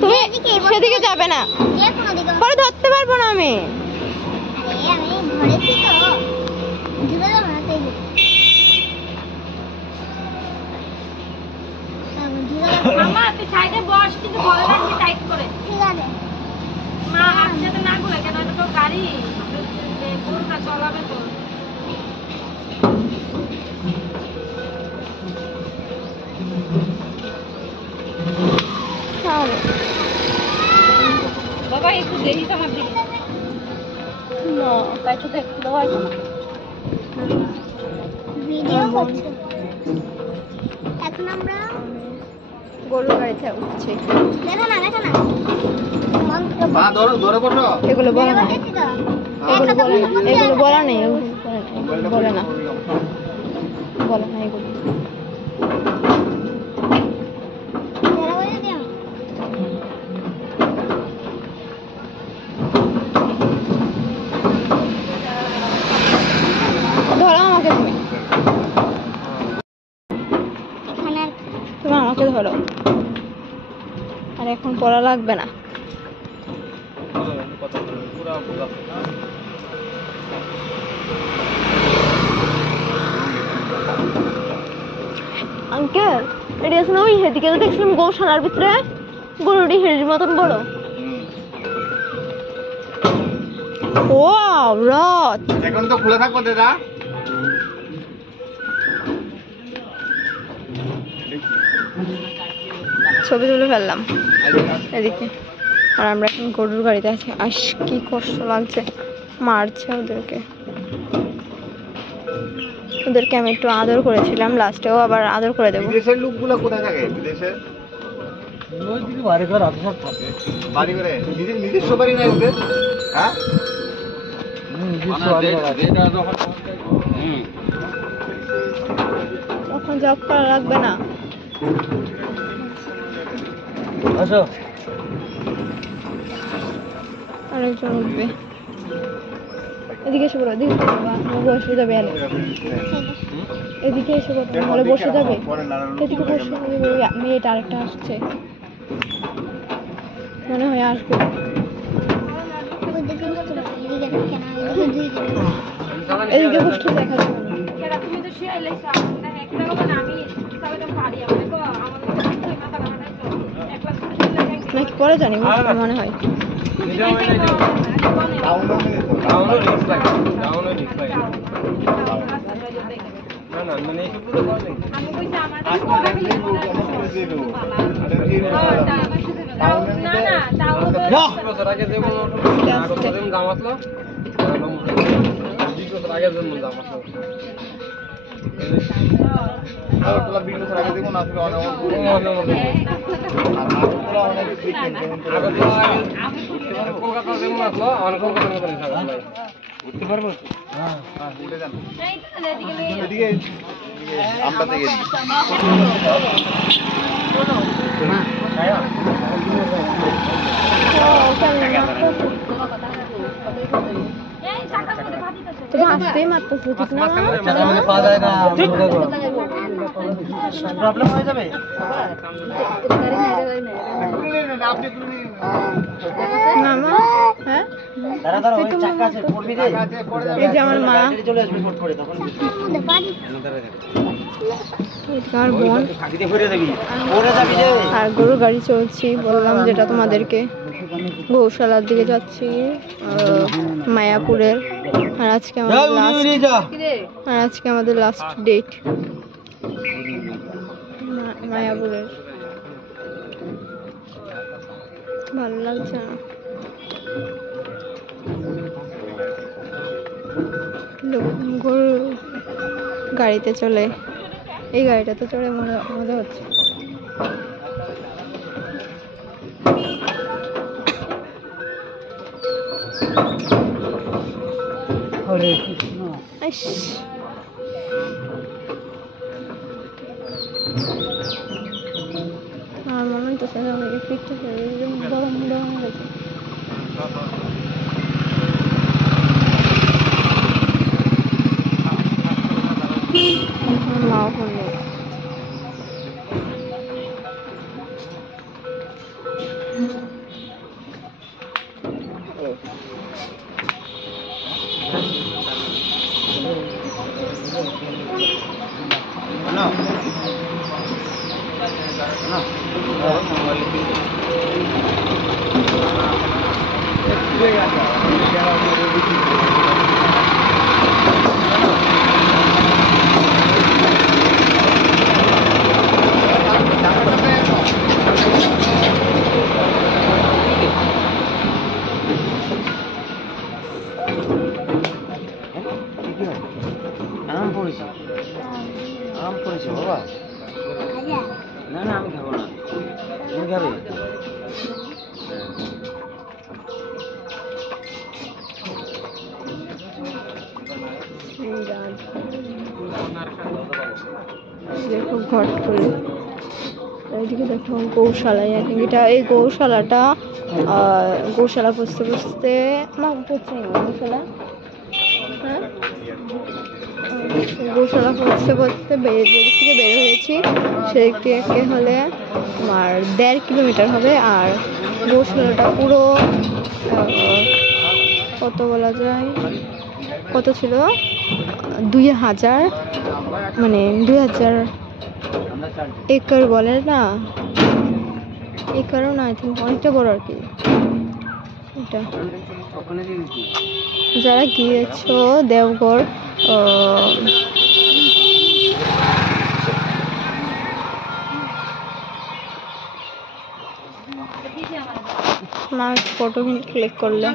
তুমি সেদিকে যাবে না, পরে ধরতে পারবো না আমি। বাবা একটু দেরি তো আমার দিকে না, তাই তো দেখতে হয় না। ভিডিও করছি। এখন আমরা গরুর গাড়িতে উঠছি। দেখো না মা ধরে বসো। এগুলো বলা না, এগুলো বলা নেই, বলে না, বলে না এগুলো। ধরো আমাকে, তুমি আমাকে ধরো। আর এখন পড়া লাগবে না। আঙ্কেল, এটা আছে না ওই হেদিকে দেখছিলাম গৌশালার ভিতরে গরুটি হেড়ির মতন বড়। ওয়াও, রথ। এখন তো খুলে থাকবো দাদা। ছবি তুলে ফেললাম এদিকে। আর আমরা এখন গরুর গাড়িতে আছি। আস কি কষ্ট লাগছে, মারছে ওদেরকে। ওদেরকে আমি একটু আদর করেছিলাম, লাস্টেও আবার আদর করে দেবো। বিদেশের লোকগুলো কোথায় থাকে? বিদেশে বাড়ি করে নিজস্ব বাড়ি নাই ওদের? হ্যাঁ, তখন জব করা লাগবে না। আরেকজন উঠবে। এদিকে এসে পড়ো, এদিকে বসে যাবে। এদিকে এসে পড়ো, নাহলে বসে যাবে। এদিকে বসে মেয়েটা আরেকটা আসছে, মনে হয় আসবে। এদিকে বসতে দেখা যাবে নাকি পরে জানি, মনে হয়। কলকাতা যেমন আসলো অনেক উঠতে পারবো। আমরা থেকে তুমি আসতেই মারতেছো, ঠিক না? প্রবলেম হয়ে যাবে। মামা, হ্যাঁ, এই যে আমার মা, আমার বোন আর গরুর গাড়ি চলছি বললাম যেটা তোমাদেরকে। গৌশালার দিকে যাচ্ছি, মায়াপুরের। আর আজকে আমাদের লাস্ট ডেট মায়াপুরের। ভালো লাগছে না, গরু গাড়িতে চলে, এই গাড়িটাতে চড়ে মজা হচ্ছে। হরে কৃষ্ণ। আমার মনে হচ্ছে পিঠটা গরম গরম হয়েছে। মাও ফোন আম পড়েছে বাবা। না না আমি খাবো না, তুমি খাবে? দেখো ঘটপুরে, এইদিকে দেখো গৌশালায়। আই থিঙ্ক এটা এই গৌশালাটা গৌশালা পুষতে পুষতে আমার পড়ছে গৌশালা, হ্যাঁ গৌশালা পড়তে পড়তে যেদিক থেকে বের হয়েছি সেদিক থেকে হলে তোমার 1.5 কিলোমিটার হবে। আর গৌশালাটা পুরো কত বলা যায়, কত ছিল 2000, মানে 2000 একর বলে না, একরও না, আই থিঙ্ক অনেকটা বড় আর কি এটা। যারা গিয়েছো দেওঘর আমার ফটো ক্লিক করলে।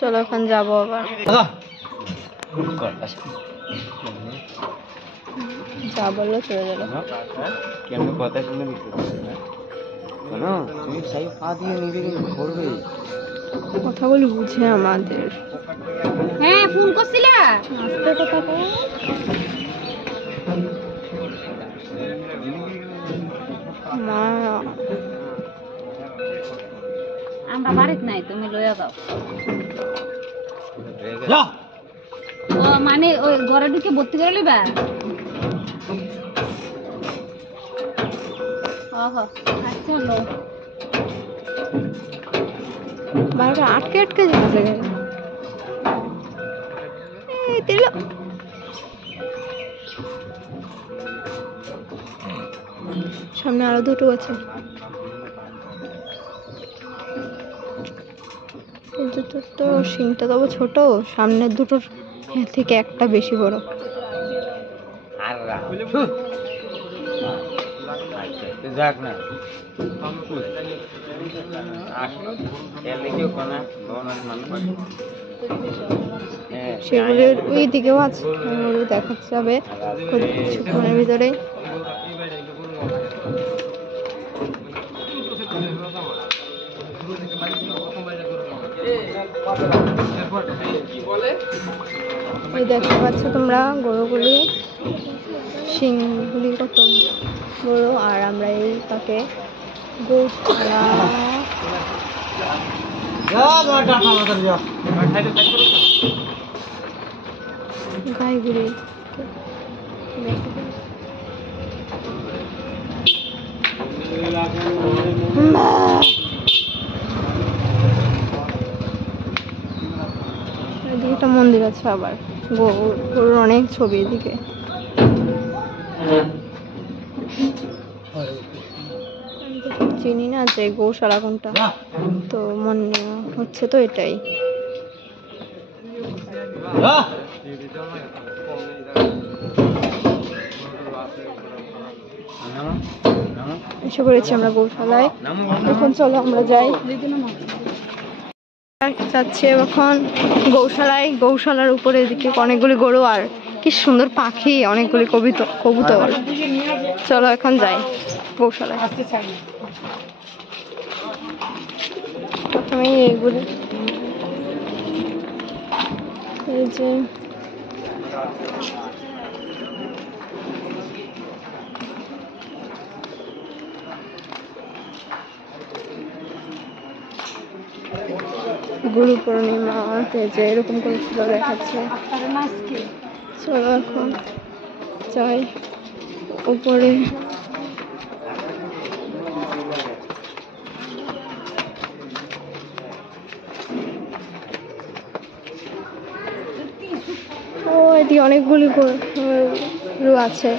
চলো এখন যাবো আবার, যা বললো চলে গেল। কেমন কথা শুনে তুমি সাই পা দিয়ে নিবে কিন্তু করবে কথাগুলো বুঝে আমাদের। হ্যাঁ ফোন করছিলা? আস্তে কথা বল। মা আমরা বাড়িতে নাই, তুমি লইয়া যাও। ও মানে ওই ঘরে ঢুকে ভর্তি করে লইবা? ওহো আচ্ছা লো। বারবার আটকে আটকে যাচ্ছে কেন? এই দিল সামনে আরো দুটো আছে। এই দুটো তো শিংটা তবে ছোট, সামনের দুটোর থেকে একটা বেশি বড়। যাক না সেগুলোর ওই দিকেও আছে, ওগুলো দেখা যাবে কিছুক্ষণের ভিতরেই। এই দেখতে পাচ্ছ তোমরা গরুগুলি, শিংগুলি কত বড়। আর আমরা এই তাকে গৌশালা গাইগুলি এদিকে একটা মন্দির আছে, আবার গরুর অনেক ছবি এদিকে। চিনি না যে গৌশালা কোনটা, তো মনে হচ্ছে তো এটাই। এসে পড়েছি আমরা গৌশালায়। এখন চলো আমরা যাই, যাচ্ছে এখন গৌশালায়। গৌশালার উপরে এদিকে অনেকগুলি গরু আর কি সুন্দর পাখি, অনেকগুলি কবুতর। চলো এখন যাই গৌশালায়। প্রথমেই এইগুলি, এই যে গুরু পূর্ণিমা, যে এরকম করে ছিল দেখাচ্ছে। চলো এখন যাই উপরে। ও এদিকে অনেকগুলি গরু আছে।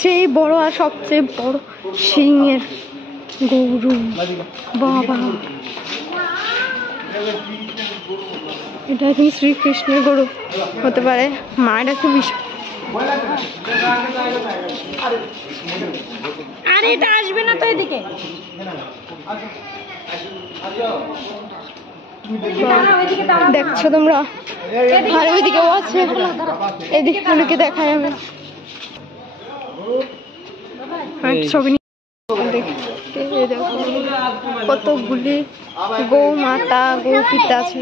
সবচেয়ে বড় আর সবচেয়ে বড় সিংহের গরু। বাবা, এটা কিন্তু শ্রীকৃষ্ণের গরু হতে পারে। মায়ের একটু বিশাল। আরে এটা আসবে না তো এদিকে। দেখছো তোমরা? আর ওইদিকেও আছে, এদিকে ওদিকে দেখায় আমি ছবি কতগুলি গৌ মাতা গৌ পিতা আছে।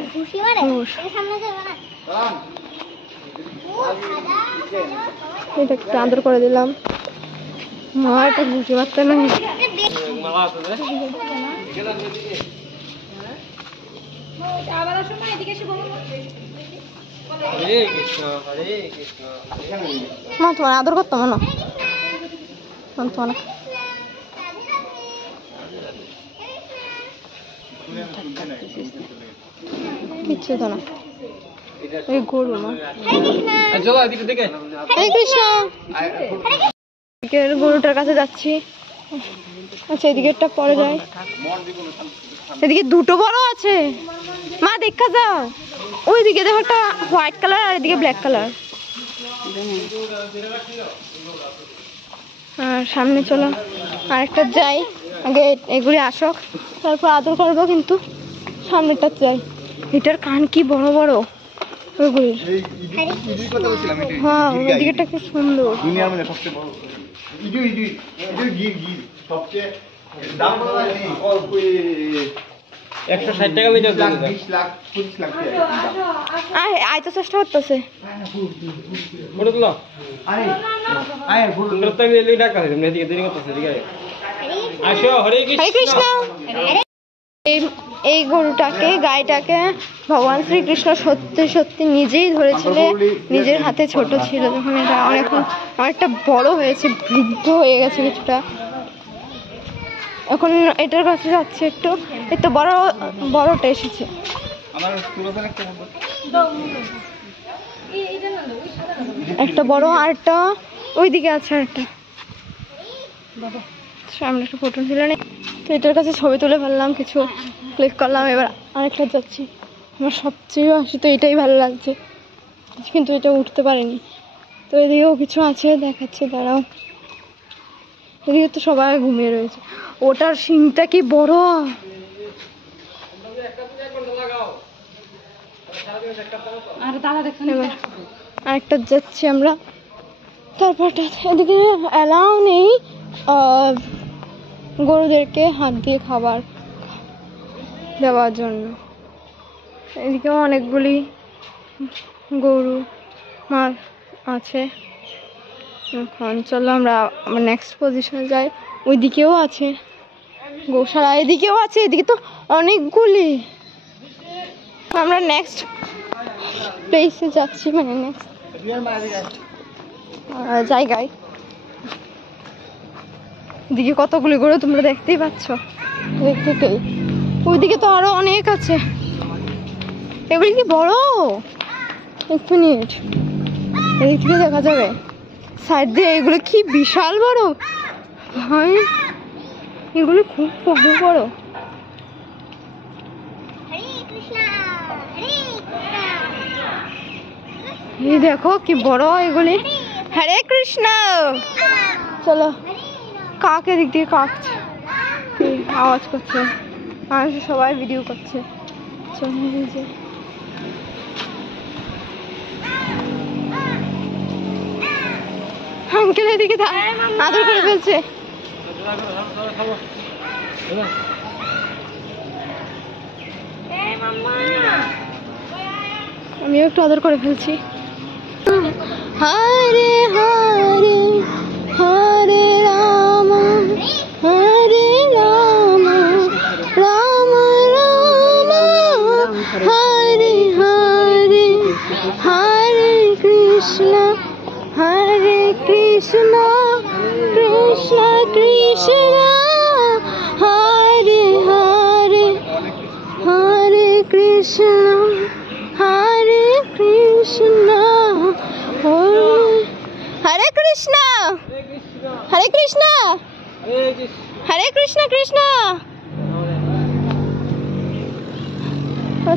এটা একটু আদর করে দিলাম। মা এটা বুঝতে পারতো না। মা তোমার আদর করতাম না, তোমার কিচ্ছু তো না। এই গরু মা। হরে কৃষ্ণ। গরুটার কাছে যাচ্ছি। আচ্ছা, এদিকেরটা পরে যায়। এদিকে দুটো বড় আছে মা, দেখা যাও। ওইদিকে দেখো একটা হোয়াইট কালার আর এদিকে ব্ল্যাক কালার। আর সামনে চলো আরেকটা যাই, আগে এগুলি আসক তারপর আদর করবো। কিন্তু সামনেটা যাই। এটার কান কি বড় বড় ওইগুলির। হ্যাঁ, ওইদিকেটা কি সুন্দর। দুনিয়ার মধ্যে সবচেয়ে বড় ইদু ইদু ইদু গির গির সবচেয়ে দাম কত আছে? 160 টাকা মিটার 20 লাখ 25 লাখ টাকা। আয় তো চেষ্টা করতেছে। বড় তো আরে আয় ফুল তোমরা তো এলি ডাকা আছে, তোমরা এদিকে দেরি করতেছ। এদিকে আসো। হরে কৃষ্ণ। এই গরুটাকে, গাইটাকে ভগবান শ্রীকৃষ্ণ সত্যি সত্যি নিজেই ধরেছিলেন। নিজের হাতে ছোট ছিল যখন, এটা অনেকটা বড় হয়েছে, বৃদ্ধ হয়ে গেছে কিছুটা। এখন এটার কাছে যাচ্ছে একটু। একটু বড়টা এসেছে। একটা বড় আর একটা ওইদিকে আছে। আরেকটা সামনে একটা ফটো ছিল না, তো এটার কাছে ছবি তুলে ফেললাম, কিছু ক্লিক করলাম। এবার আরেকটা যাচ্ছি। আমার সবচেয়ে আসি তো এটাই ভালো লাগছে, কিন্তু এটা উঠতে পারিনি। তো এদিকেও কিছু আছে, দেখাচ্ছে, দাঁড়াও। এদিকে তো সবাই ঘুমিয়ে রয়েছে। ওটার শিংটা কি বড়। এবার আরেকটা যাচ্ছি আমরা। তারপরটা এদিকে অ্যালাউ নেই গরুদেরকে হাত দিয়ে খাবার দেওয়ার জন্য। এদিকেও অনেকগুলি গরু মাছ আছে। এখন চলো আমরা নেক্সট পজিশনে যাই। ওইদিকেও আছে গোশালা, এদিকেও আছে। এদিকে তো অনেকগুলি। আমরা নেক্সট প্লেসে যাচ্ছি, মানে নেক্সট জায়গায়। এদিকে কতগুলি গরু তোমরা দেখতেই পাচ্ছ। ওইদিকে তো আরো অনেক আছে। এগুলি কি বড়। এক মিনিট, এদিক থেকে দেখা যাবে সাইড দিয়ে। এগুলো কি বিশাল বড় ভাই, এগুলো খুব বড় বড়। এই দেখো কি বড় এগুলি। হরে কৃষ্ণ। চলো, কাক এদিক দিয়ে কাকছে, আওয়াজ করছে, আর সবাই ভিডিও করছে। চলো যে আঙ্কেল এদিকে আদর করে ফেলছে। আমিও একটু আদর করে ফেলছি। হরে হরে হরে রাম হরে রাম রাম রাম হরে হরে হরে কৃষ্ণ কৃষ্ণ কৃষ্ণ কৃষ্ণ হরে হরে হরে কৃষ্ণ হরে কৃষ্ণ হরে কৃষ্ণ। হরে কৃষ্ণ হরে কৃষ্ণ হরে কৃষ্ণ কৃষ্ণ।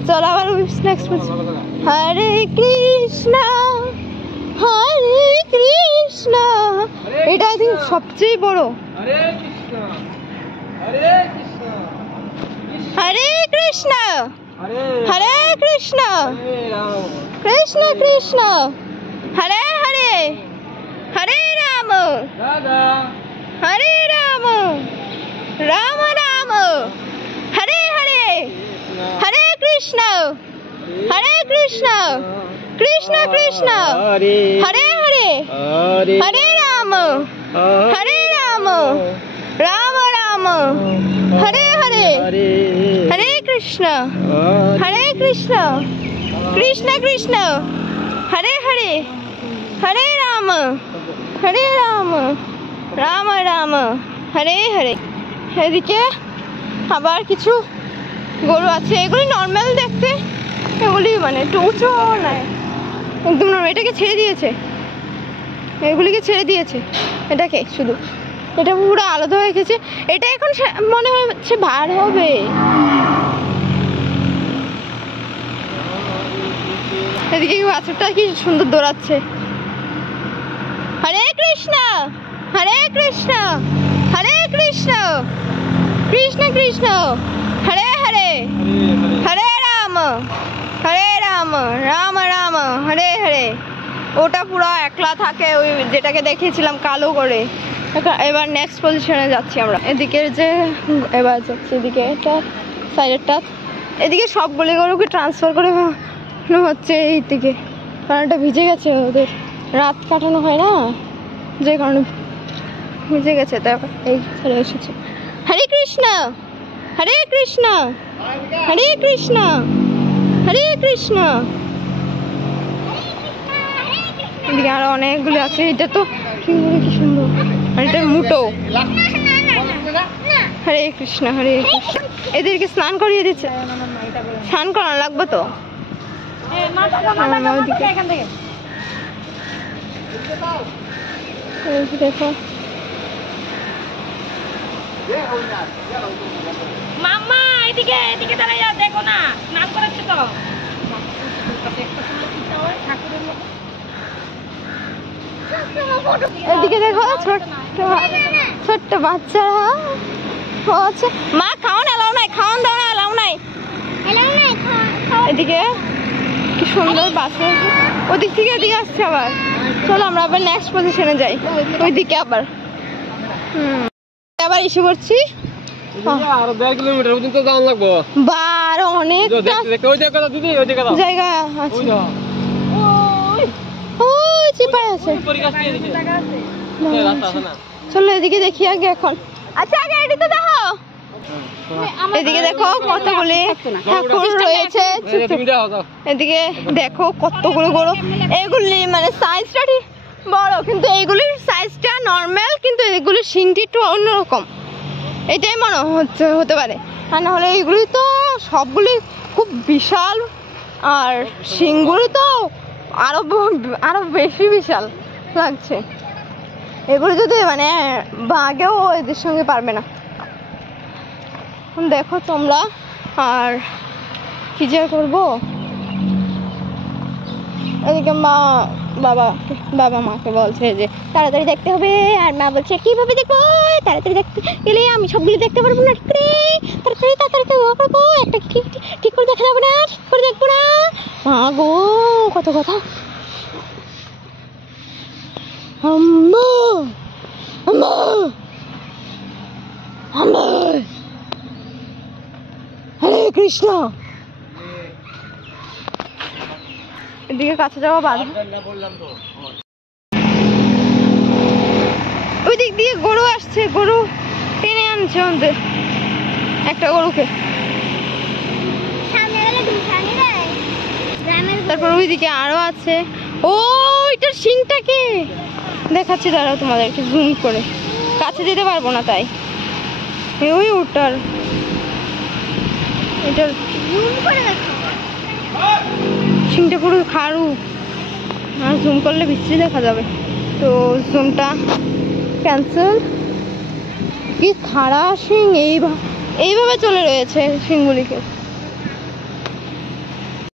চল আবার নেক্সট হরে কৃষ্ণ হরে কৃষ্ণ। এটা আই থিঙ্ক সবচেয়ে বড়। হরে কৃষ্ণ হরে কৃষ্ণ হরে কৃষ্ণ হরে হরে কৃষ্ণ হরে রাম কৃষ্ণ কৃষ্ণ হরে হরে হরে রাম রাধা হরে রাম রাম রাম হরে হরে হরে কৃষ্ণ হরে কৃষ্ণ কৃষ্ণ কৃষ্ণ হরে হরে হরে হরে হরে রাম হরে রাম রাম রাম হরে হরে হরে হরে কৃষ্ণ হরে কৃষ্ণ কৃষ্ণ কৃষ্ণ হরে হরে হরে রাম রাম রাম হরে হরে। এদিকে আবার কিছু গরু আছে, এগুলি নর্মাল দেখতে, এগুলি মানে একটু উঁচু নয়, একদম নর্মাল। এটাকে ছেড়ে দিয়েছে, এগুলিকে ছেড়ে দিয়েছে, এটাকে শুধু, এটা পুরো আলাদা হয়ে গেছে। এটা এখন মনে হচ্ছে ভার হবে। এদিকে বাছুরটা কি সুন্দর দৌড়াচ্ছে। হরে কৃষ্ণ হরে কৃষ্ণ হরে কৃষ্ণ কৃষ্ণ কৃষ্ণ হরে হরে হরে রাম রাম রাম হরে হরে। ওটা পুরো একলা থাকে, ওই যেটাকে দেখিয়েছিলাম কালো করে। এবার নেক্সট পজিশনে যাচ্ছি আমরা। এদিকে যে এবার যাচ্ছি এদিকে, এটা সাইডেরটা, এদিকে সবগুলি গরুকে ট্রান্সফার করে হচ্ছে এই দিকে, কারণ এটা ভিজে গেছে, ওদের রাত কাটানো হয় না, যে কারণে ভিজে গেছে, তাই এই ছেড়ে এসেছে। হরে কৃষ্ণ হরে কৃষ্ণ হরে কৃষ্ণ হরে কৃষ্ণ। এদিকে আরো অনেকগুলো আছে। এটা তো কি সুন্দর, আর এটা মুটো। হরে কৃষ্ণ হরে কৃষ্ণ। এদেরকে স্নান করিয়ে দিচ্ছে, স্নান করানো লাগবে তো। দেখো মাম্মা এদিকে এদিকে দাঁড়াই যাও, দেখো না স্নান করাচ্ছে তো। এদিকে দেখো ছোট্ট ছোট্ট বাচ্চারা। ও আচ্ছা, মা খাওয়ান এলাও নাই, খাওয়ান দাও না, এলাও নাই। এদিকে কি সুন্দর বাচ্চা, ওদিক থেকে এদিকে আসছে আবার। চলো আমরা আবার নেক্সট পজিশনে যাই, ওইদিকে আবার আবার এসে পড়ছি। আর 1.5 কিলোমিটার পর্যন্ত যাওয়া লাগবে। বার অনেক জায়গা আছে, ওই চিপায় আছে। চলো এদিকে দেখি আগে এখন। আচ্ছা আগে এদিকে দেখো, এদিকে দেখো কতগুলি ঠাকুর রয়েছে। এদিকে দেখো কতগুলো গরু, এগুলি মানে সাইজটা ঠিক বড়, কিন্তু এগুলির সাইজটা নর্মাল, কিন্তু এগুলির শিংটি একটু অন্যরকম, এটাই মনে হচ্ছে হতে পারে। আর নাহলে এইগুলি তো সবগুলি খুব বিশাল, আর শিংগুলি তো আরো বেশি বিশাল লাগছে। এগুলো যদি মানে বাঘেও এদের সঙ্গে পারবে না। দেখো তোমরা, আর কি যে করবো। এদিকে মা বাবা মাকে বলছে যে তাড়াতাড়ি দেখতে হবে, আর মা বলছে কিভাবে দেখবো, তাড়াতাড়ি দেখতে গেলে আমি সবগুলো দেখতে পারবো না, তাড়াতাড়ি তাড়াতাড়ি করবো, একটা ঠিক করে দেখা যাবে না, ঠিক করে দেখবো না। মা গো কত কথা। আম্মা আম্মা আম্মা হরে কৃষ্ণ। এদিকে কাছে যাওয়া বাধা। ওই দিক দিয়ে গরু আসছে, গরু টেনে আনছে ওদের একটা গরুকে। তারপর ওইদিকে আরো আছে। ও এটার শিংটাকে দেখাচ্ছি, দাঁড়াও তোমাদেরকে জুম করে, কাছে যেতে পারবো না তাই। ওই ওটার এটার শিংটা পুরো খাড়ু, আর জুম করলে বিশ্রী দেখা যাবে, তো জুমটা ক্যান্সেল। কি খাড়া শিং, এইভাবে চলে রয়েছে শিংগুলিকে।